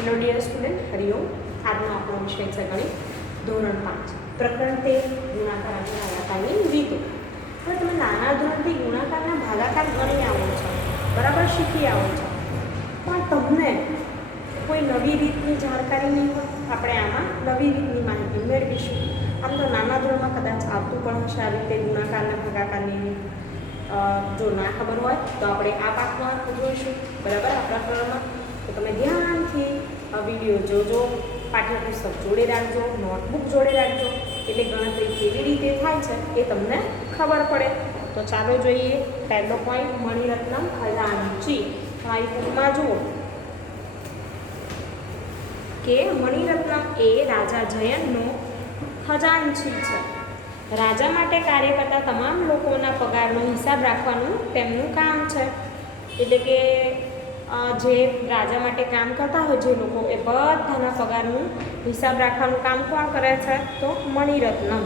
Hello dear student, Hariom. આજનો આપણો વિષય છે ગણિત, ધોરણ 5, પ્રકરણ 13, ગુણાકાર અને ભાગાકારની રીતો. હવે તમે નાના ધોરણથી ગુણાકારના ભાગાકાર ગણી આવો છો, બરાબર, શીખી આવો છો, પણ તમને કોઈ નવી રીતની જાણકારી નહીં હોય. આપણે આમાં નવી રીતની માહિતી મેળવીશું. આમ તો નાના ધોરણમાં કદાચ આવતું પણ હશે આવી રીતે ગુણાકાર અને ભાગાકારની રીત. જો ના ખબર હોય તો આપણે આ પાઠમાં જોઈશું, બરાબર, આ પ્રકરણમાં. તો તમે ધ્યાનથી વિડીયો જોજો, પાઠ્યપુસ્તક જોડે રાખજો, નોટબુક જોડે રાખજો, એટલે ગણતરી કેવી રીતે થાય છે એ તમને ખબર પડે. તો ચાલો જોઈએ. પહેલો પોઈન્ટ, મણિરત્નમ ખજાનચી. તમારી બુકમાં જુઓ કે મણિરત્નમ એ રાજા જયનનો ખજાનચી છે. રાજા માટે કાર્ય કરતા તમામ લોકોના પગારનો હિસાબ રાખવાનું તેમનું કામ છે. એટલે કે જે રાજા માટે કામ કરતા હોય જે લોકો, એ બધાના પગારનું હિસાબ રાખવાનું કામ કોણ કરે છે? તો મણિરત્નમ.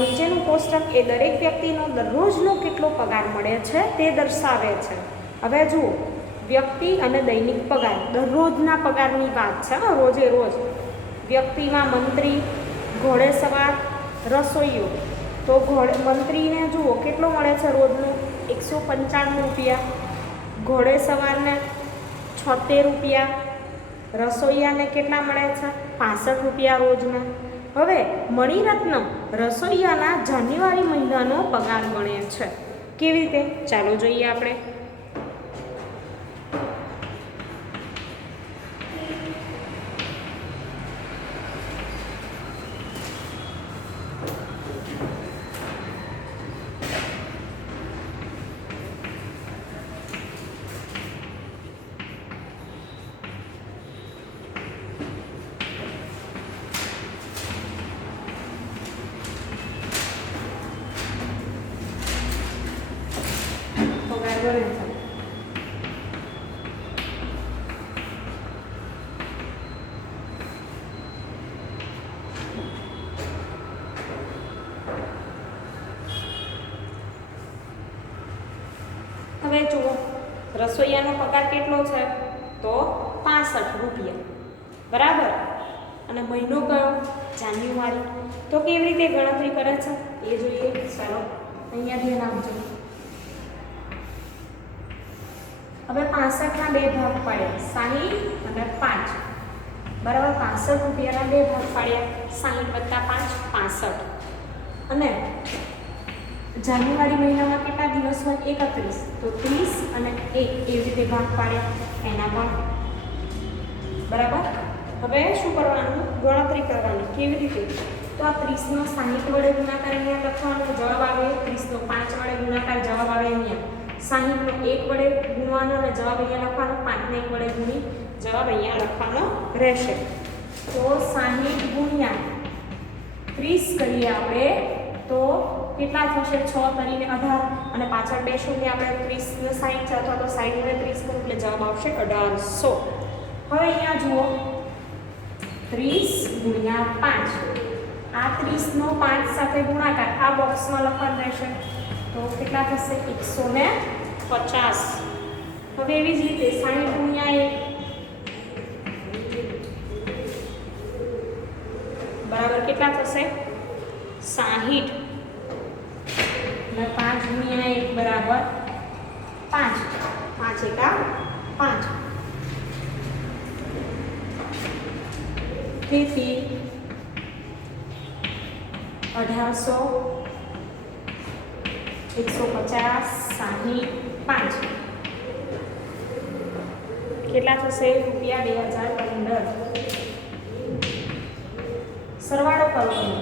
નીચેનું કોષ્ટક એ દરેક વ્યક્તિનો દરરોજનો કેટલો પગાર મળે છે તે દર્શાવે છે. હવે જુઓ, વ્યક્તિ અને દૈનિક પગાર, દરરોજના પગારની વાત છે, રોજે રોજ. વ્યક્તિમાં મંત્રી, ઘોડેસવાર, રસોઈયો. તો મંત્રીને જુઓ કેટલો મળે છે રોજનો? 195 રૂપિયા. ઘોડેસવારને 76 રૂપિયા. રસોઈયાને કેટલા મળે છે? 65 રૂપિયા રોજના. હવે મણિરત્નમ રસોઈયાના જાન્યુઆરી મહિનાનો પગાર ગણે છે. કેવી રીતે? ચાલો જોઈએ આપણે. હવે જુઓ, રસોઈયાનો પગાર કેટલો છે? તો 65 રૂપિયા, બરાબર. અને મહિનો કયો? જાન્યુઆરી. તો કેવી રીતે ગણતરી કરે છે એ જોઈએ. ચાલો અહીંયા ધ્યાન આપજો. હવે 65ના બે ભાગ પાડ્યા, 60 અને 5, બરાબર. 65 રૂપિયાના બે ભાગ પાડ્યા, 60 + 5 65. અને જાન્યુઆરી મહિનામાં કેટલા દિવસ હોય? 31. તો 30 અને 1 એવી રીતે ભાગ પાડ્યા, એના પણ, બરાબર. હવે શું કરવાનું? ગણતરી કરવાની. કેવી રીતે? તો આ 30નો 60 વડે ગુણાકાર અહીંયા લખવાનો, જવાબ આવે. 30નો 5 વડે ગુણાકાર, જવાબ આવે અહીંયા. 60નો 1 વડે ગુણવાનો અને જવાબ અહીંયા લખવાનો. 5ને 1 વડે ગુણી જવાબ અહીંયા લખવાનો રહેશે. તો 60 ગુણ્યા 30 કરીએ આપણે તો કેટલા થશે? 6 તરીને 18, અને પાછળ બે શૂન્ય, આપણે 30 ને 60 છે, અથવા તો 60 ને 30 કરું એટલે જવાબ આવશે 1800. હવે અહીંયા જુઓ, 30 ગુણ્યા 5, આ 30નો 5 સાથે ગુણાકાર આ બોક્સમાં લખવાનું રહેશે. તો કેટલા થશે? 150. હવે એવી જ રીતે 60 ગુણ્યા 1, બરાબર, કેટલા થશે? 60. અને 5 ગુણ્યા 1 બરાબર 5. 5 એકા 5. તેથી 1800, 150, 60, 5 કેટલા થશે? રૂપિયા 2015. સરવાળો કરવાનો,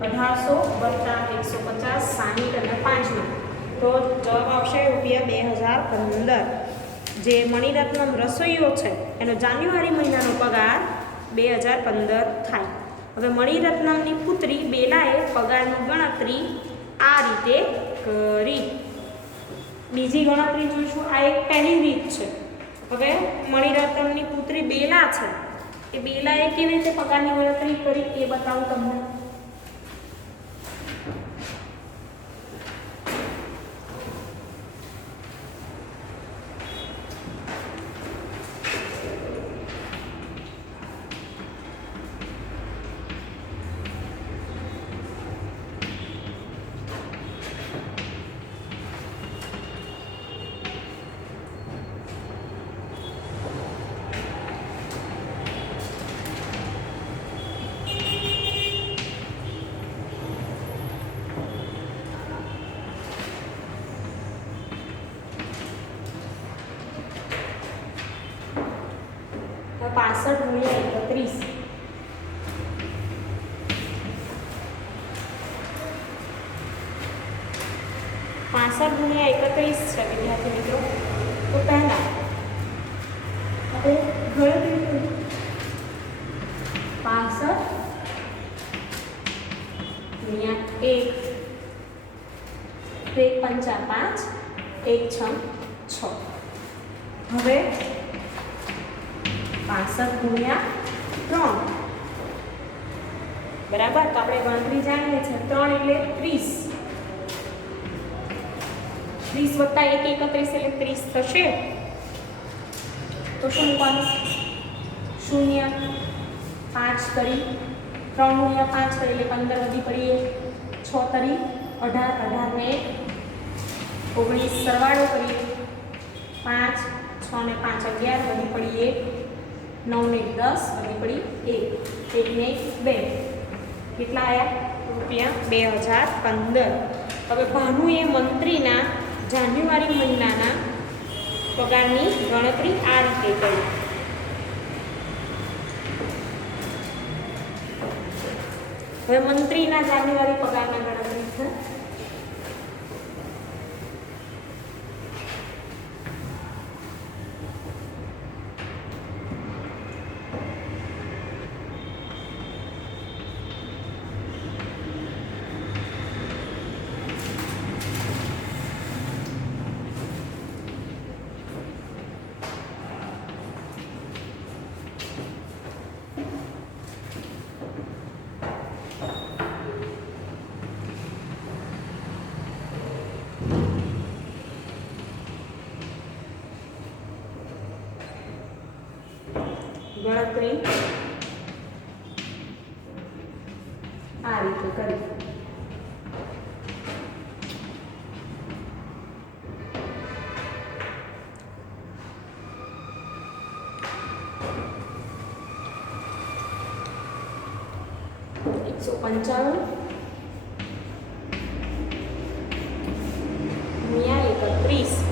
1800 + 150, 60 અને 5નો, તો જવાબ આવશે રૂપિયા 2015. જે મણિરત્નમ રસોઈયો છે એનો જાન્યુઆરી મહિનાનો પગાર 2015 થાય. હવે મણિરત્નમની પુત્રી બેલાએ પગારની ગણતરી આ રીતે કરી. બીજી ગણતરી જોઈશું. આ એક પહેલી રીત છે. હવે મણિરત્નમની પુત્રી બેલા છે, એ બેલાએ કેવી રીતે પગારની ગણતરી કરી એ બતાવું તમને. 65 ગુણ્યા 31. पासठ गुणिया 31 છે વિદ્યાર્થી મિત્રો. તો પહેલા આપણે ગણતરી કરીએ. 65 ગુણ્યા 1, 1 પંચા 5, 1 6 6. હવે 65 ગુણ્યા 3 બરાબર. તો આપણે ગણતરી જાણીએ છીએ. 3 એટલે 30. 30 વત્તા 1 31 એટલે 30 થશે. તો શું મૂકવાનું? 0 5 કરી 3 ગુણ્યા 5 કરી એટલે 15 વધી પડી 6 તરી 18 18 ને 19 સરવાળો કરીએ 5 6 ને 5 11 વધી પડી 9 ને 10 વધી પડી 1 1 ને 2 કેટલા આવ્યા રૂપિયા 2015. હવે ભાનુએ મંત્રીના જાન્યુઆરી મહિનાના પગારની ગણતરી આ રીતે કરી. હવે મંત્રીના જાન્યુઆરી પગારના ગણતરી છે. ગણતરી આ રીતે કરી. એકસો 55 ગુણ્યા 31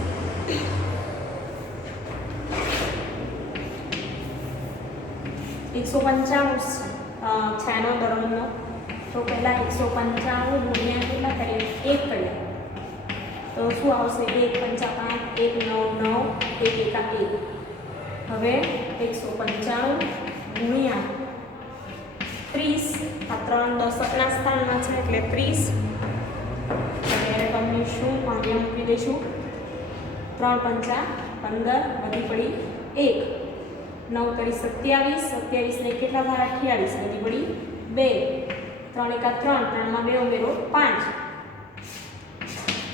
195 છાનો દરણનો. તો પહેલાં 195 ગુણ્યા કેટલા કરીએ 1 કરીએ તો શું આવશે 1 5 1 9 9 1 1 1. હવે 195 ગુણ્યા 30 આ 3 દશકના સ્થાનમાં છે એટલે 30. ત્યારે તમને શું ભાગ્ય મૂકી દઈશું 3 5 15 વધી પડી 1 9 કરી 27 27 ને કેટલા થાય 48 વધી પડી 2 3 1 3 3 માં 2 ઉમેરો 5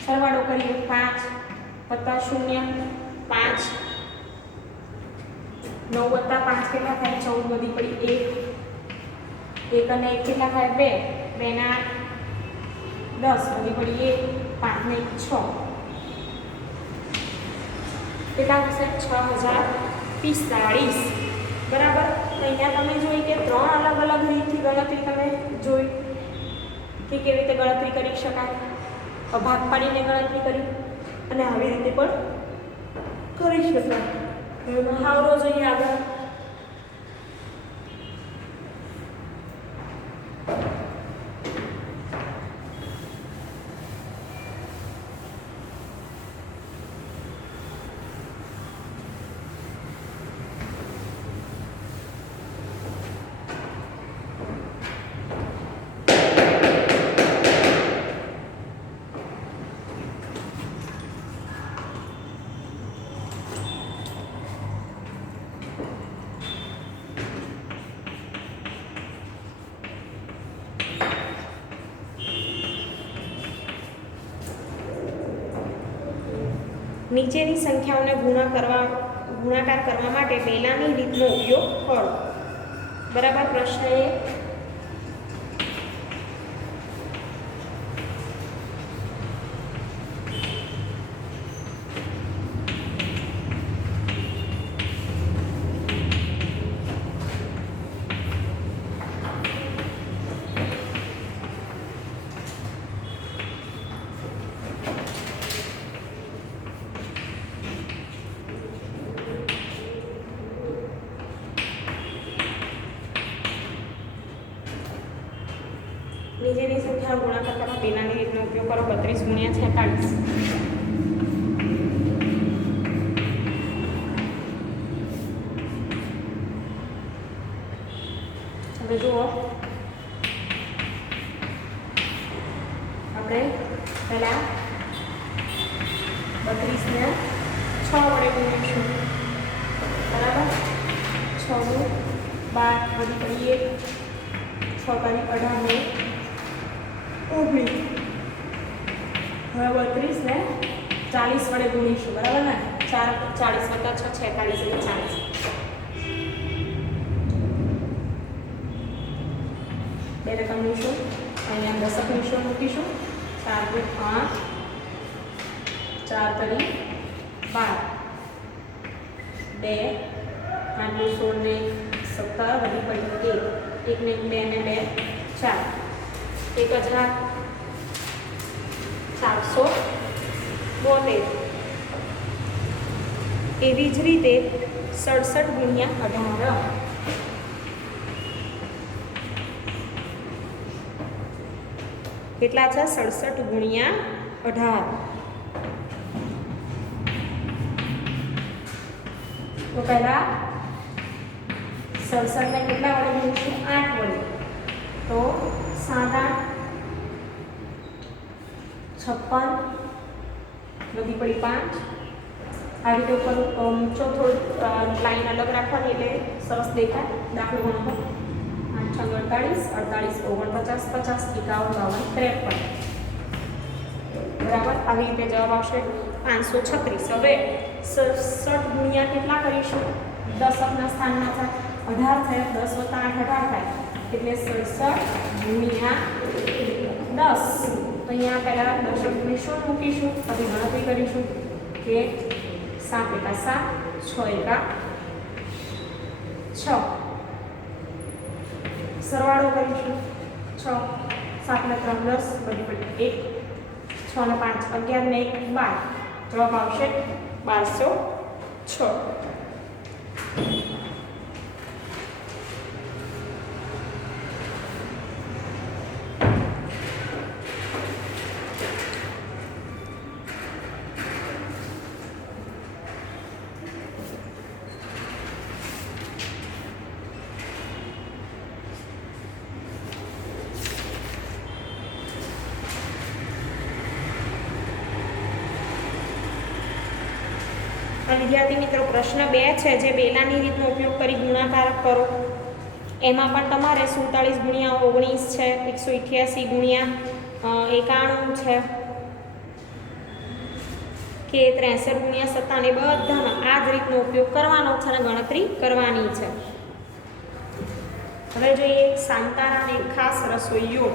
સરવાળો કરીએ 5 વત્તા 0 5 9 વત્તા 5 કેટલા થાય 14 વધી પડી 1 1 અને 1 કેટલા થાય 2 2 ના 10 વધી પડી 1 5 ને 6 કેટલા થશે 6045. બરાબર. તો અહીંયા તમે જોઈ કે 3 અલગ અલગ રીતથી ગણતરી તમે જોઈ કે કેવી રીતે ગણતરી કરી શકાય. ભાગ પાડીને ગણતરી કરી અને આવી રીતે પણ કરી શકાય. મહાવરો જોઈએ આગળ. નીચેની સંખ્યાઓને ગુણાકાર કરવા માટે પહેલાની રીતનો ઉપયોગ કરો. બરાબર. પ્રશ્ન એ બધા ગુણાકાર કરવા પહેલાંની રીતનો ઉપયોગ કરો. 32 × 46. હવે જુઓ, આપણે પહેલાં 32 ને 6 વડે ગુણીશું. બરાબર, 6 × 12 વધી કરીએ, 6 કરી 18 ને 19. હવે 32 ને 40 વડે ગુણીશું. બરાબર ને, 4 40 + 6 46 એટલે 40. બે રકમ લઈશું, અહીંયા દશક નિશો મૂકીશું. 4 × 8, 4 કરી 12, 2 8 × 16 ને 17 વધી પડી 1, 1 ને 2 ને 2 4, 1472. એવી જ રીતે 67 × 18 કેટલા છે? 67 × 18. તો પહેલા 67 ને કેટલા વડે ગુણીશું? 8 વડે. તો 7 8 56 વધી પડી 5. આવી રીતે ઉપર ચોથો લાઈન અલગ રાખવાની એટલે સરસ દેખાય. દાખલો ગણો. 8 × 48, 48 49 50 51 52 53. બરાબર, આવી રીતે જવાબ આવશે 536. હવે 67 ગુણ્યા કેટલા કરીશું? દશકના સ્થાનમાં થાય 18 થાય, 10 + 8 18 થાય એટલે 67 × 10. તો અહીંયા પહેલાં દશક નિશોન મૂકીશું, પછી ગણતરી કરીશું કે 7 × 7 6 × 6. સરવાળો કરીશું. 6 7 ને 3 10 બધી પડી 1, 6 ને 5 11 ને 1 12. જવાબ આવશે 1206. વિદ્યાર્થી મિત્રો, પ્રશ્ન 2 છે જે બેલાની રીતનો ઉપયોગ કરી ગુણાકાર કરો. એમાં પણ તમારે 47 × 19 છે, 188 × 91 છે કે 63 × 57. બધામાં આ જ રીતનો ઉપયોગ કરવાનો છે અને ગણતરી કરવાની છે. હવે જોઈએ શાંતારામ એક ખાસ રસોઈયો.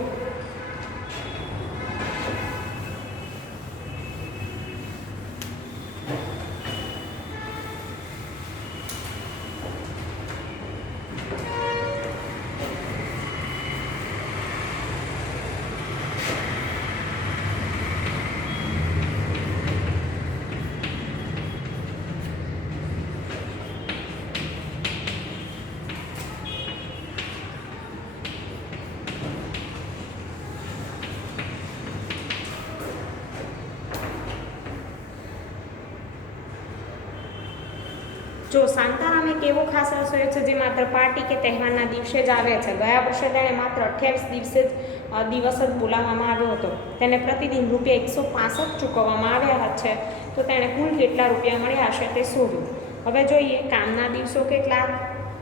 જો શાંતારામ એક એવો ખાસ રસોઈયો છે જે માત્ર પાર્ટી કે તહેવારના દિવસે જ આવે છે. ગયા વર્ષે તેણે માત્ર 28 દિવસ જ બોલાવવામાં આવ્યો હતો. તેને પ્રતિદિન ₹165 ચૂકવવામાં આવ્યા છે. તો તેણે કુલ કેટલા રૂપિયા મળ્યા હશે તે શોધો. હવે જોઈએ કામના દિવસો કેટલા?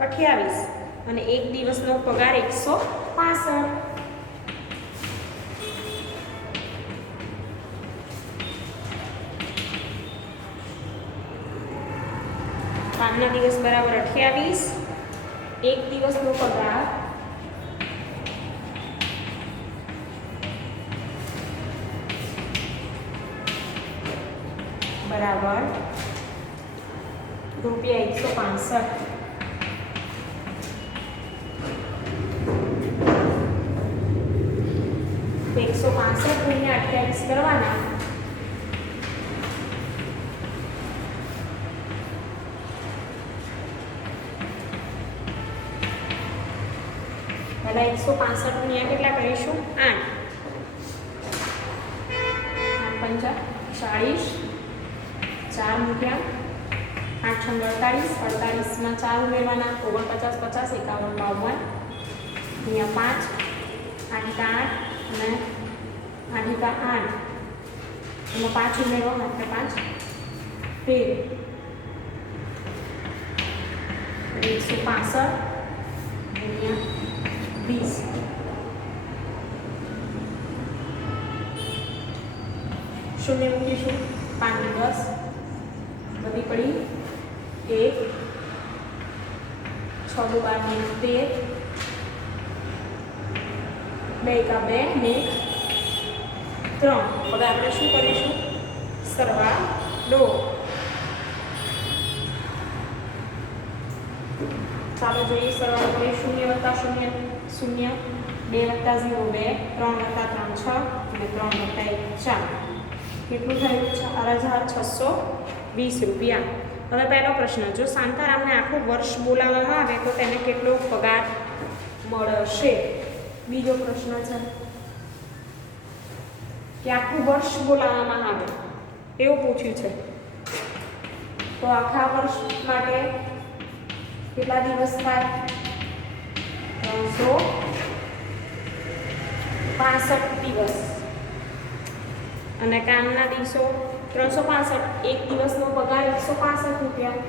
28 અને એક દિવસનો પગાર 165. કામના દિવસ બરાબર 28, એક દિવસનો પગાર બરાબર ₹165. તો 165 ગુણ્યા 28 કરવાના. પહેલા 165 ગુણ્યા કેટલા કરીશું? 8. पंचा 40, 4 મૂક્યા, 8 છંગ 48, 48 માં 4 ઉમેરવાના, 49, 50, 51, 52, અહીંયા 5, 8 કા 8 અને 8 કા 8, એમાં 5 ઉમેરો, 8 કા 5, 13, 165 ગુણ્યા 20, शून्य मूकीशू 5 ने 10 बधी पड़ी 1, 6 दो 12 ने 13, 2 का 2 ने 3। હવે આપણે શું કરીશું? સરવાળો। ચાલો જોઈએ સરવાળો કરીએ। 0 વત્તા 0 0, 2 વત્તા 0 2, 3 વત્તા 3 6 અને 3 વત્તા 1 4। કેટલું થયું? 4620 રૂપિયા। હવે પહેલો પ્રશ્ન, જો શાંતારામને આખું વર્ષ બોલાવવામાં આવે તો તેને કેટલો પગાર મળશે? બીજો પ્રશ્ન છે કે આખું વર્ષ બોલાવવામાં આવે એવું પૂછ્યું છે, તો આખા વર્ષ માટે કેટલા દિવસ થાય? 365 દિવસ। અને કામના દિવસો 365, એક દિવસનો પગાર 165 રૂપિયા।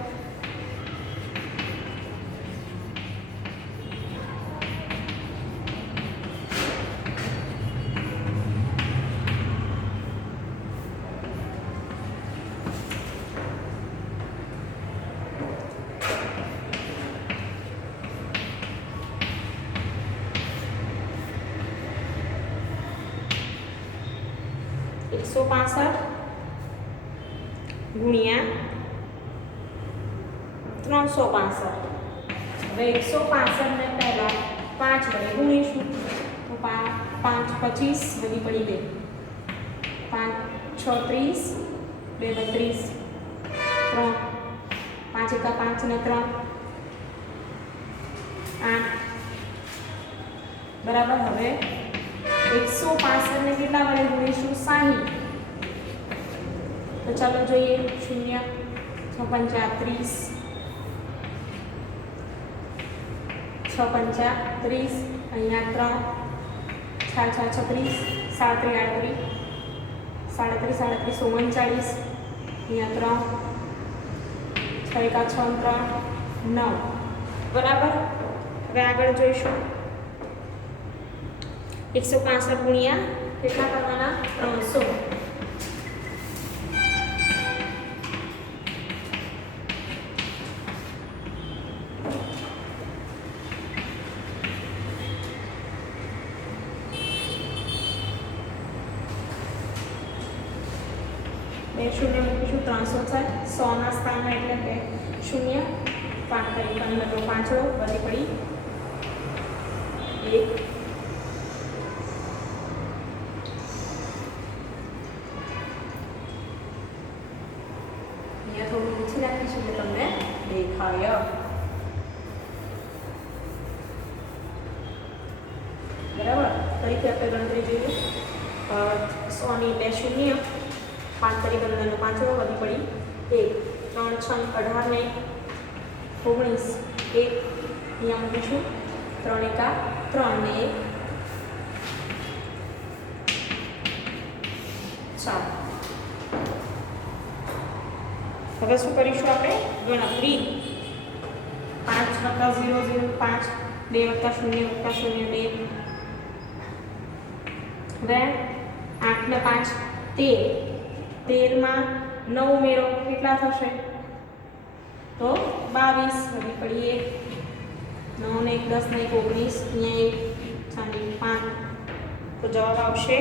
ગુણ્યા 365। હવે 165 ને પહેલા 5 વડે ગુણીશું તો 5 25 બધી પડી ગઈ, 5 6 30, 2 32, 3 5 એકા 5 ને 3 8 બરાબર। હવે 165 ને કેટલા વડે ગુણીશું? 60। तो चलो જોઈએ 0 6 पंचा 30, 6 पंचा 30, અહીંયા 3 6 6 36, 37 38, 37 39, 39, અહીંયા 3 6 1 6 3 9 બરાબર। હવે આગળ જોઈશું 165 ગુણ્યા કેટલા કરવાના? 300। शून्य मूकीशू 300 થાય 100 ના સ્થાનમાં, એટલે કે 0 5 કરી 15 5 બધી પડી 1। અહીંયા થોડું નીચે રાખીશું એટલે તમને દેખાય, બરાબર। ફરીથી આપણે ગણતરી જોઈએ। 100 ની 2 શૂન્ય, 5 તરી 15 5 બધી પડી 1, 3 6 18 ને 19 1, અહીંયા મૂકીશું 3 એકા 3 ને 1 4। હવે શું કરીશું આપણે? ગણતરી 5 વત્તા 0 0 5, 2 વત્તા 0 વત્તા 0 2, હવે 8 ને 5 13, 13 માં 9 ઉમેરો કેટલા થશે? તો 22 બધી પડી 1, 9 ને 1 10 ને 1 19, અહીંયા 1 5, તો જવાબ આવશે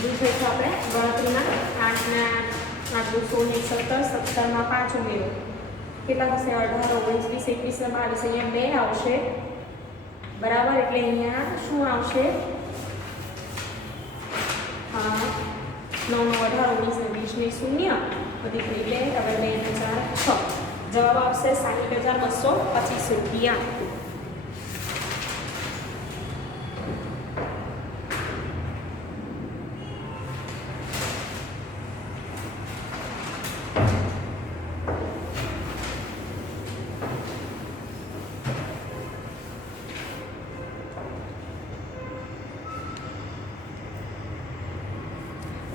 20 આપણે ગણતરીમાં 8 ને 8 16 ને 17, 17 માં 5 ઉમેરો કેટલા થશે? 18 19 20 21 ને 22, અહીંયા 2 આવશે બરાબર। એટલે અહીંયા શું આવશે? 9 18 19 20 ને 0 બધી 2 હવે 2 ને 4 6 જવાબ આવશે 60,225 રૂપિયા.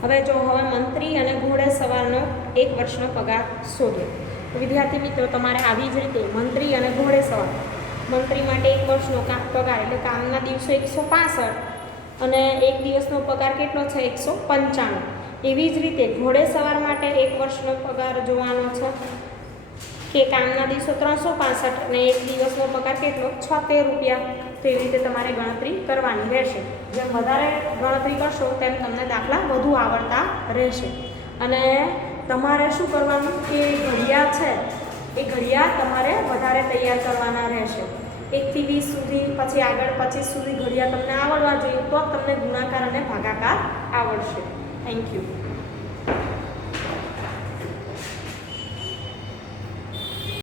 હવે મંત્રી અને ઘોડેસવારનો 1 વર્ષનો પગાર શોધો. વિદ્યાર્થી મિત્રો, તમારે આવી જ રીતે મંત્રી અને ઘોડેસવાર, મંત્રી માટે 1 વર્ષનો પગાર એટલે કામના દિવસો 165 અને 1 દિવસનો પગાર કેટલો છે 195. એવી જ રીતે ઘોડેસવાર માટે 1 વર્ષનો પગાર જોવાનો છે કે કામના દિવસો 365 અને 1 દિવસનો પગાર કેટલો 76 રૂપિયા. તો એવી રીતે તમારે ગણતરી કરવાની રહેશે. જેમ વધારે ગણતરી કરશો તેમ તમને દાખલા વધુ આવડતા રહેશે. અને તમારે શું કરવાનું કે ઘડિયા છે એ ઘડિયા તમારે વધારે તૈયાર કરવાના રહેશે. 1 થી 20 સુધી, પછી આગળ 25 સુધી ઘડિયા તમને આવડવા જોઈએ, તો તમને ગુણાકાર અને ભાગાકાર આવડશે. Thank you.